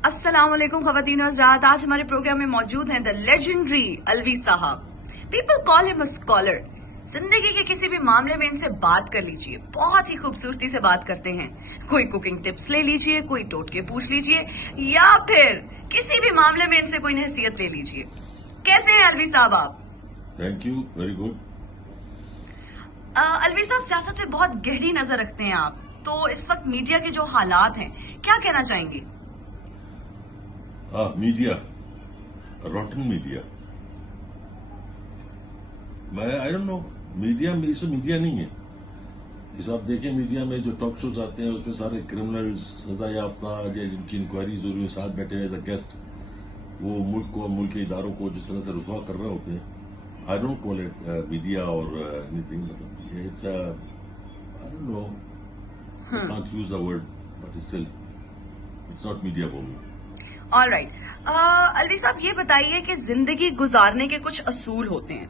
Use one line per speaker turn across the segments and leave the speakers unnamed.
अस्सलाम वालेकुम खवतीन हजरात आज हमारे प्रोग्राम में मौजूद हैं द लेजेंडरी अलवी साहब। People call him a scholar ज़िंदगी के किसी भी मामले में इनसे बात कर लीजिए। बहुत ही खूबसूरती से बात करते हैं। कोई कुकिंग टिप्स ले लीजिए कोई टोटके पूछ लीजिए या फिर किसी भी मामले में इनसे कोई हैसियत ले लीजिए। कैसे हैं अलवी साहब आप?
Thank you very good
Alvi साहब सियासत में बहुत गहरी नज़र रखते हैं आप। तो इस वक्त मीडिया के जो हालात हैं क्या कहना चाहेंगे?
मीडिया रॉटन मीडिया मैं आई डोंट नो मीडिया में इसमें मीडिया नहीं है. इस आप देखें मीडिया में जो टॉक शोज़ आते हैं उसमें सारे क्रिमिनल्स सजा याफ्ता या जिनकी इंक्वायरीज हो रही है साथ बैठे एज अ गेस्ट वो मुल्क को मुल्क के इदारों को जिस तरह से रुसवा कर रहे होते हैं. I don't call it media और एनीथिंग मतलब it's I don't know use the word but still it's not media for me.
All right Alvi साहब ये बताइए कि ज़िंदगी गुजारने के कुछ असूल होते हैं।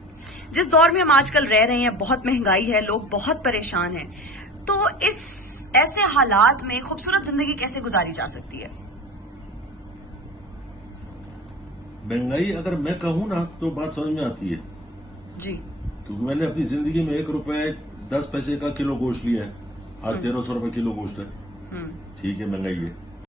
जिस दौर में हम आजकल रह रहे हैं बहुत महँगाई है लोग बहुत परेशान हैं। तो इस ऐसे हालात में खूबसूरत ज़िंदगी कैसे गुजारी जा सकती है?
महँगाई अगर मैं कहूँ ना तो बात समझ में आती है।
जी।
क्योंकि मैंने अपनी ज़िंदगी में एक रुपए दस पैसे का किलो गोश्त लिया है। आज तेरह सौ रुपए किलो गोश्त है।
हम्म।
ठीक है महँगाई है।